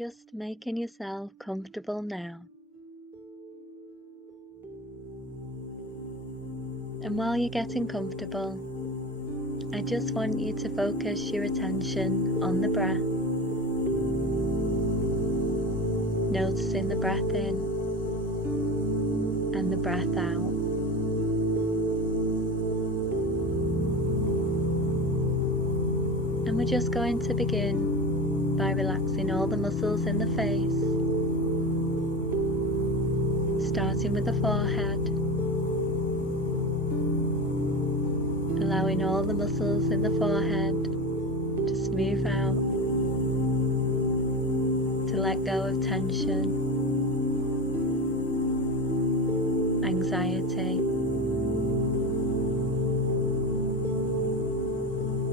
Just making yourself comfortable now. And while you're getting comfortable, I just want you to focus your attention on the breath. Noticing the breath in and the breath out. And we're just going to begin by relaxing all the muscles in the face, starting with the forehead, allowing all the muscles in the forehead to smooth out, to let go of tension, anxiety.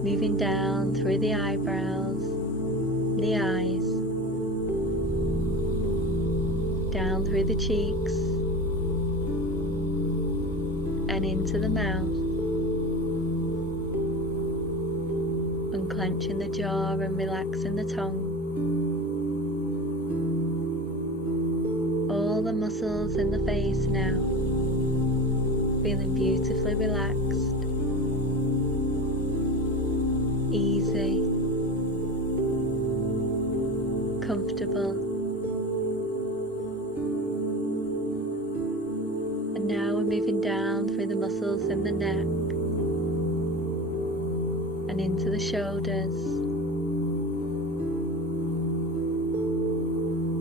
Moving down through the eyebrows, the eyes, down through the cheeks, and into the mouth, unclenching the jaw and relaxing the tongue. All the muscles in the face now, feeling beautifully relaxed, easy, comfortable. And now we're moving down through the muscles in the neck and into the shoulders,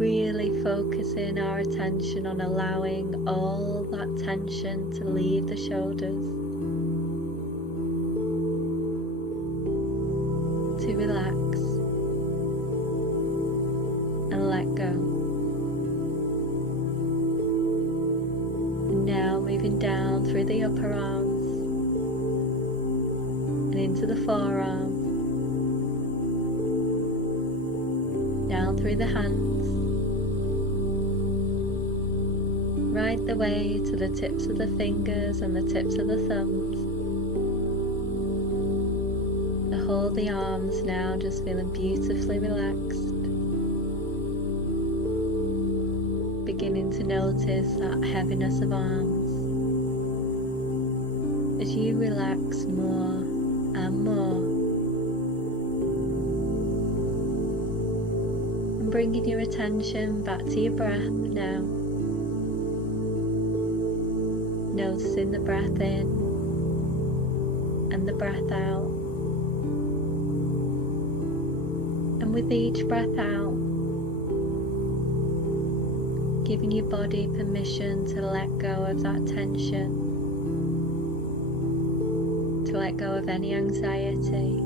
really focusing our attention on allowing all that tension to leave the shoulders, to relax and let go. And now moving down through the upper arms and into the forearms, down through the hands, right the way to the tips of the fingers and the tips of the thumbs. Hold the arms now, just feeling beautifully relaxed. Beginning to notice that heaviness of arms as you relax more and more. And bringing your attention back to your breath now. Noticing the breath in and the breath out. And with each breath out, giving your body permission to let go of that tension, to let go of any anxiety,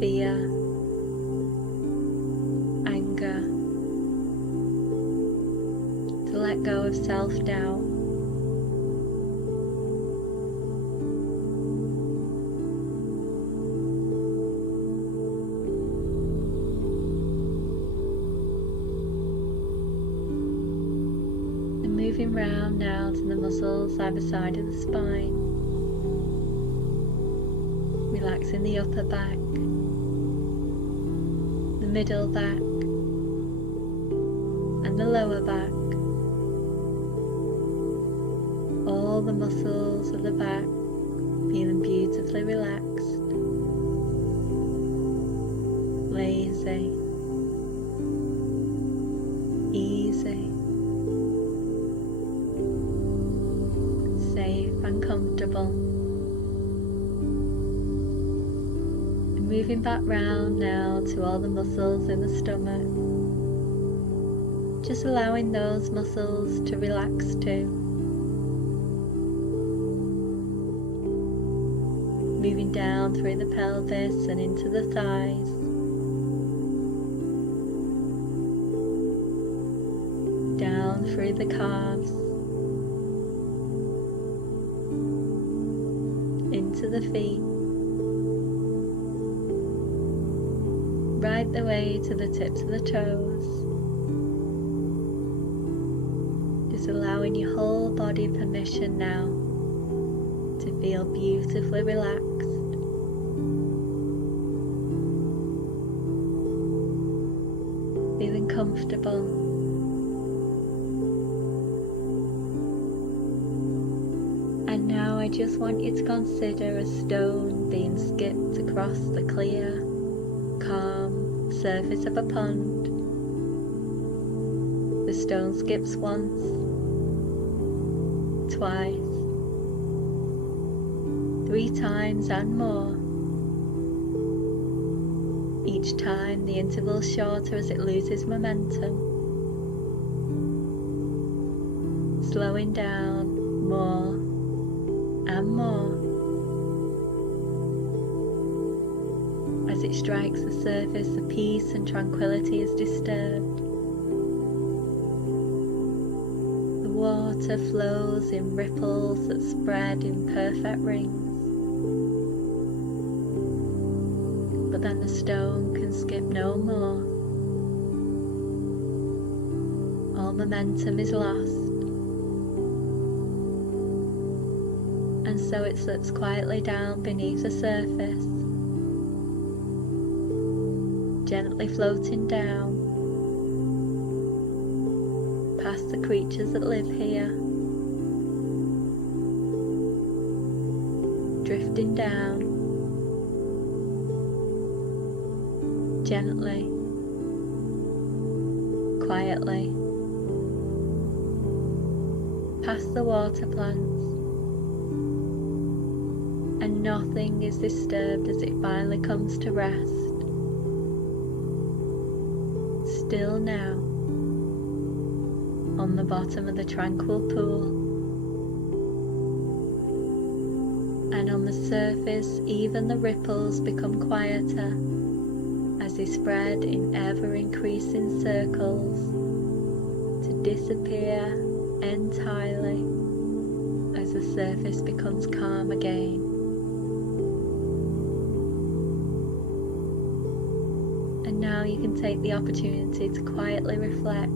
fear, anger, to let go of self-doubt. Moving round now to the muscles either side of the spine, relaxing the upper back, the middle back, and the lower back. All the muscles of the back feeling beautifully relaxed, lazy, easy, safe and comfortable. And moving back round now to all the muscles in the stomach, just allowing those muscles to relax too. Moving down through the pelvis and into the thighs, down through the calves, into the feet, right the way to the tips of the toes, just allowing your whole body permission now to feel beautifully relaxed. comfortable. And now I just want you to consider a stone being skipped across the clear, calm surface of a pond. The stone skips once, twice, 3 times and more. Each time the interval is shorter as it loses momentum, slowing down more and more as it strikes the surface. The peace and tranquility is disturbed. The water flows in ripples that spread in perfect rings. But then the stone can skip no more. All momentum is lost, and so it slips quietly down beneath the surface, gently floating down past the creatures that live here, drifting down gently, quietly, past the water plants, and nothing is disturbed as it finally comes to rest, still now, on the bottom of the tranquil pool. And on the surface, even the ripples become quieter as they spread in ever-increasing circles to disappear entirely as the surface becomes calm again. And now you can take the opportunity to quietly reflect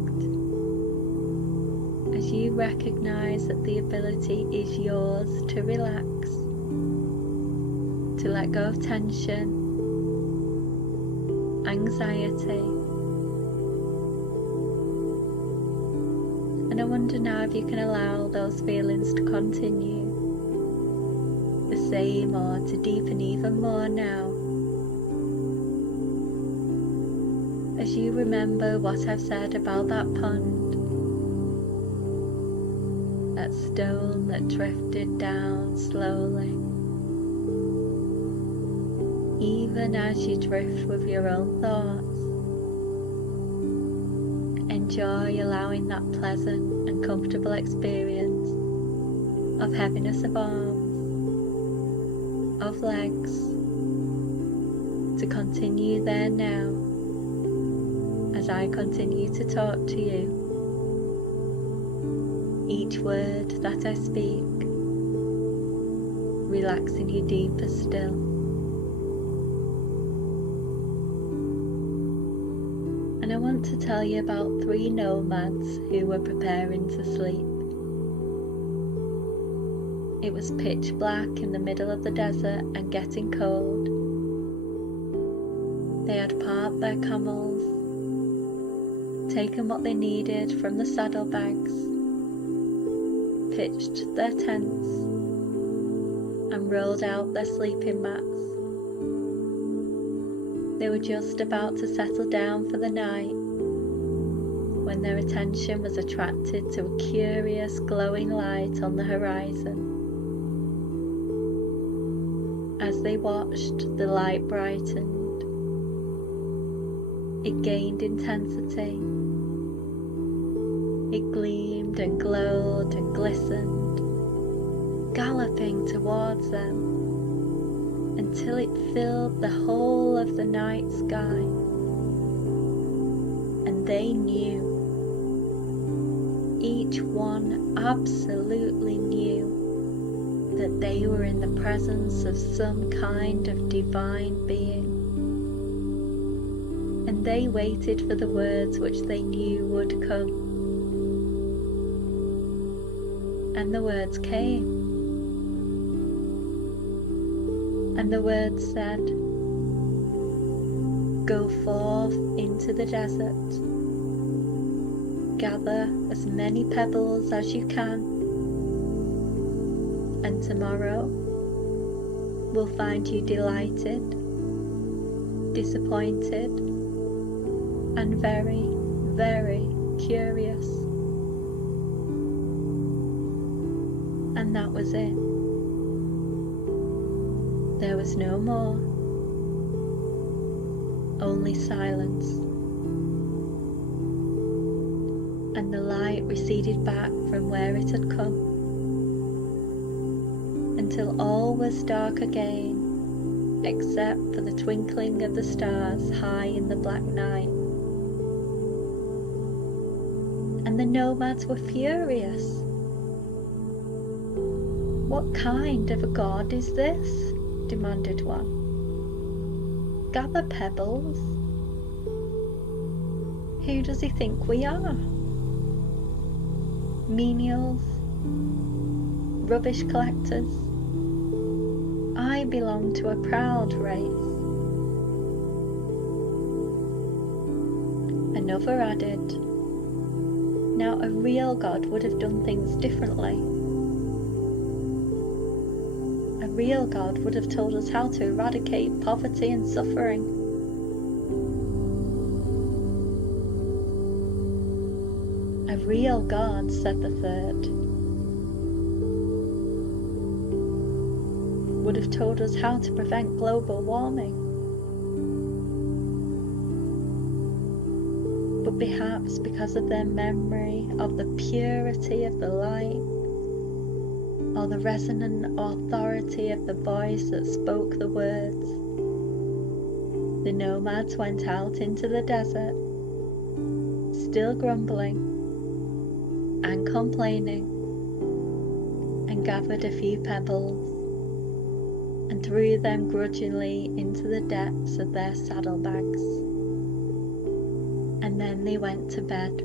as you recognize that the ability is yours to relax, to let go of tension, anxiety. And I wonder now if you can allow those feelings to continue the same or to deepen even more now, as you remember what I've said about that pond, that stone that drifted down slowly. Even as you drift with your own thoughts, enjoy allowing that pleasant and comfortable experience of heaviness of arms, of legs, to continue there now as I continue to talk to you. Each word that I speak, relaxing you deeper still. And I want to tell you about 3 nomads who were preparing to sleep. It was pitch black in the middle of the desert and getting cold. They had parked their camels, taken what they needed from the saddlebags, pitched their tents, and rolled out their sleeping mats. They were just about to settle down for the night when their attention was attracted to a curious glowing light on the horizon. As they watched, the light brightened. It gained intensity. It gleamed and glowed and glistened, galloping towards them until it filled the whole of the night sky. And they knew, each one absolutely knew, that they were in the presence of some kind of divine being. And they waited for the words which they knew would come. And the words came. And the words said, "Go forth into the desert gather as many pebbles as you can, and tomorrow will find you delighted, disappointed, and very, very curious. And that was it. There was no more, only silence. And the light receded back from where it had come, until all was dark again, except for the twinkling of the stars high in the black night. And the nomads were furious. "What kind of a god is this?" demanded one. "Gather pebbles? Who does he think we are? Menials? Rubbish collectors? I belong to a proud race." Another added, "Now a real god would have done things differently. A real god would have told us how to eradicate poverty and suffering." "A real god," said the third, "would have told us how to prevent global warming. But perhaps because of their memory of the purity of the light, or the resonant authority of the voice that spoke the words, the nomads went out into the desert, still grumbling and complaining, and gathered a few pebbles and threw them grudgingly into the depths of their saddlebags. And then they went to bed.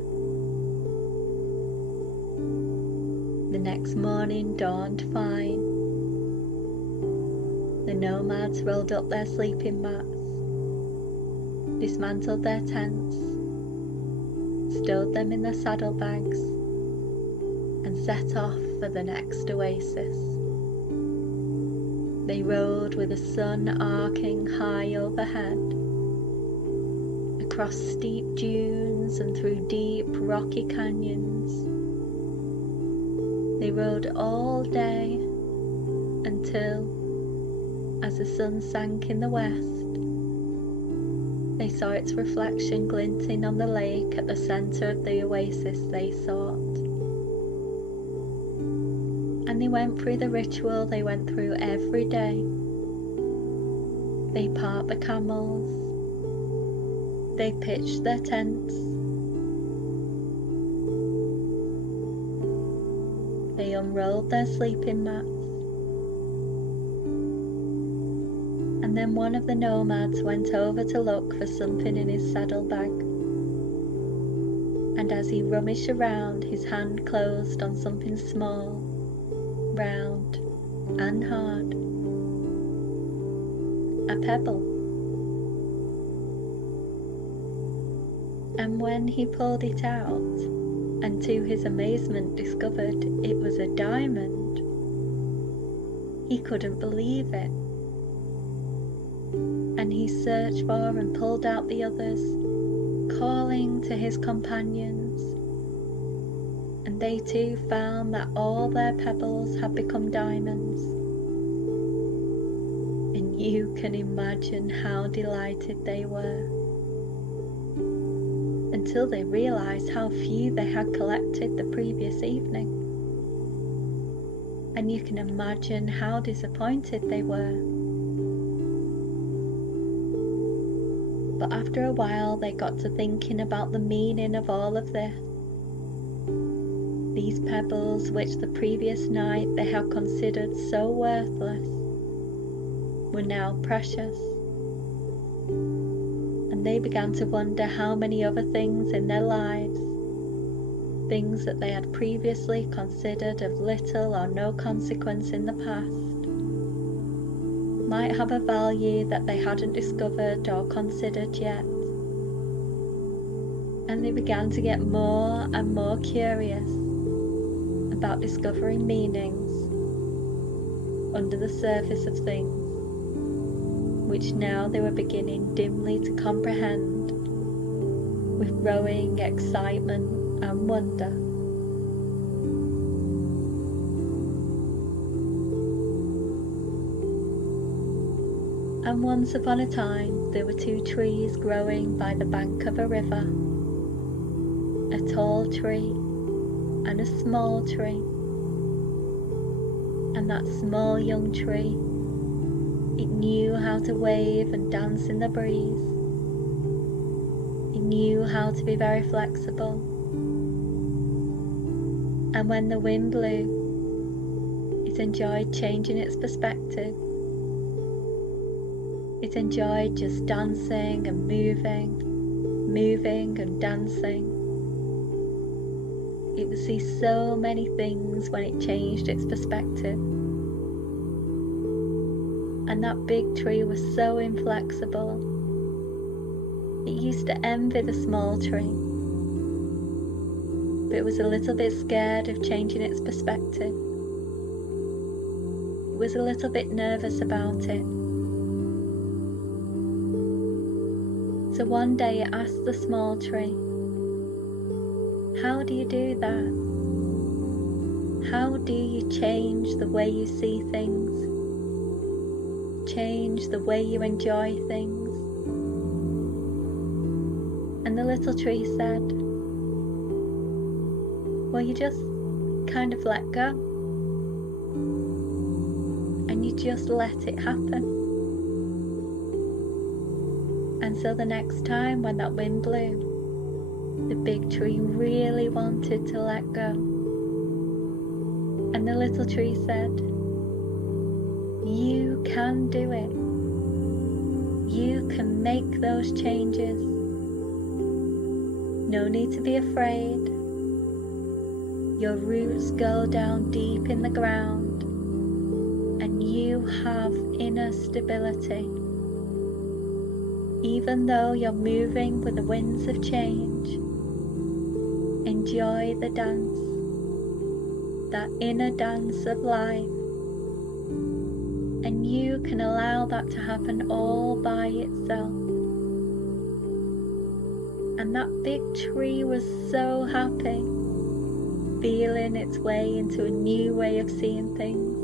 The next morning dawned fine. The nomads rolled up their sleeping mats, dismantled their tents, stowed them in their saddlebags, and set off for the next oasis. They rode with the sun arcing high overhead, across steep dunes and through deep rocky canyons. They rode all day until, as the sun sank in the west, they saw its reflection glinting on the lake at the center of the oasis they sought. And they went through the ritual they went through every day. They part the camels, they pitched their tents, they unrolled their sleeping mats, and then one of the nomads went over to look for something in his saddlebag. And as he rummaged around, his hand closed on something small, round and hard. A pebble. And when he pulled it out, and to his amazement discovered it was a diamond, he couldn't believe it. And he searched for and pulled out the others, calling to his companions, and they too found that all their pebbles had become diamonds. And you can imagine how delighted they were, until they realized how few they had collected the previous evening. And you can imagine how disappointed they were. But after a while they got to thinking about the meaning of all of this. These pebbles, which the previous night they had considered so worthless, were now precious. And they began to wonder how many other things in their lives, things that they had previously considered of little or no consequence in the past, might have a value that they hadn't discovered or considered yet. and they began to get more and more curious about discovering meanings under the surface of things, which now they were beginning dimly to comprehend with growing excitement and wonder. And once upon a time there were two trees growing by the bank of a river, a tall tree and a small tree. And that small young tree, it knew how to wave and dance in the breeze. It knew how to be very flexible. And when the wind blew, it enjoyed changing its perspective. It enjoyed just dancing and moving and dancing. It would see so many things when it changed its perspective. And that big tree was so inflexible. It used to envy the small tree, but it was a little bit scared of changing its perspective. It was a little bit nervous about it. So one day it asked the small tree, "How do you do that? How do you change the way you see things? Change the way you enjoy things?" And the little tree said, "Well, you just kind of let go. And you just let it happen." And so the next time when that wind blew, the big tree really wanted to let go. And the little tree said, "You can do it. You can make those changes. No need to be afraid. Your roots go down deep in the ground, and you have inner stability. Even though you're moving with the winds of change, enjoy the dance, that inner dance of life, and you can allow that to happen all by itself." And that big tree was so happy, feeling its way into a new way of seeing things.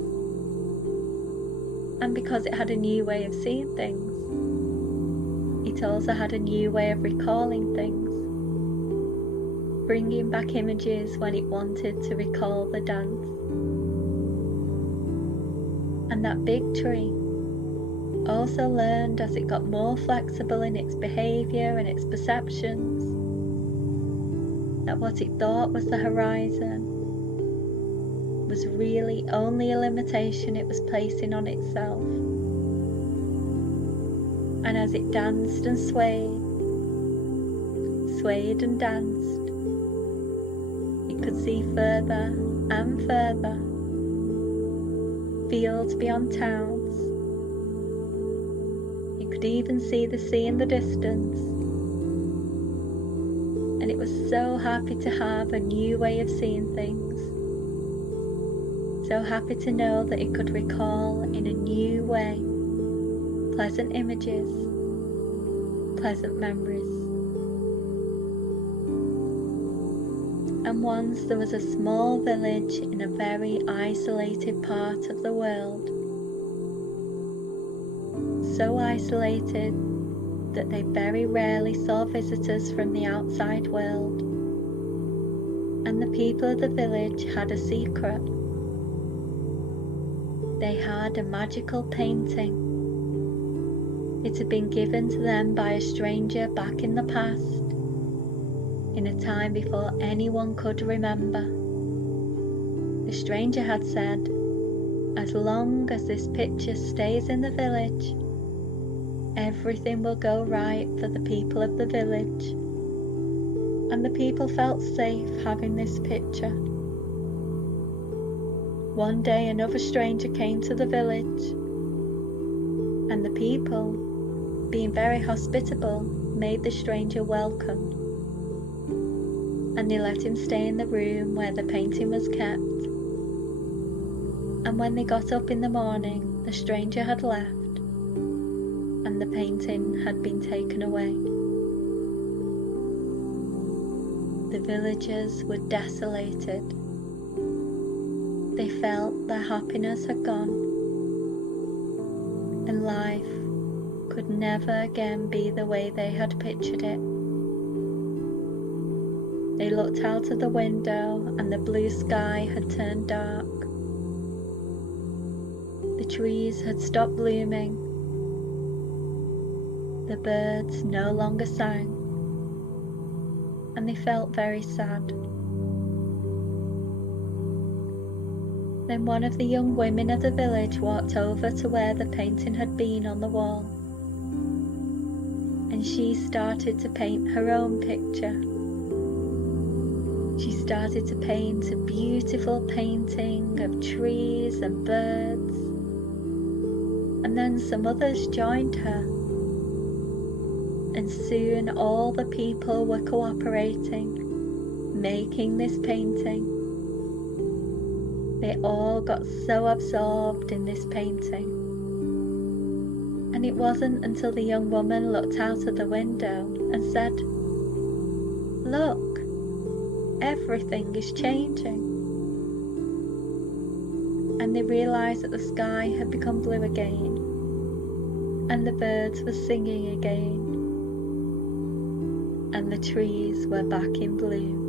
And because it had a new way of seeing things, it also had a new way of recalling things, bringing back images when it wanted to recall the dance. And that big tree also learned, as it got more flexible in its behaviour and its perceptions, that what it thought was the horizon was really only a limitation it was placing on itself. And as it danced and swayed and danced, it could see further and further, fields beyond towns. It could even see the sea in the distance. And it was so happy to have a new way of seeing things. So happy to know that it could recall in a new way pleasant images, pleasant memories. And once there was a small village in a very isolated part of the world. So isolated that they very rarely saw visitors from the outside world. And the people of the village had a secret. They had a magical painting. It had been given to them by a stranger back in the past, in a time before anyone could remember. The stranger had said, "As long as this picture stays in the village, everything will go right for the people of the village." And the people felt safe having this picture. One day another stranger came to the village, and the people, being very hospitable, made the stranger welcome. and they let him stay in the room where the painting was kept. And when they got up in the morning, the stranger had left, and the painting had been taken away. The villagers were desolated. They felt their happiness had gone, and life could never again be the way they had pictured it. They looked out of the window, and the blue sky had turned dark. The trees had stopped blooming. The birds no longer sang, and they felt very sad. Then one of the young women of the village walked over to where the painting had been on the wall, and she started to paint her own picture. She started to paint a beautiful painting of trees and birds, and then some others joined her, and soon all the people were cooperating, making this painting. They all got so absorbed in this painting, and it wasn't until the young woman looked out of the window and said, "Look, everything is changing." And they realised that the sky had become blue again, and the birds were singing again, and the trees were back in bloom.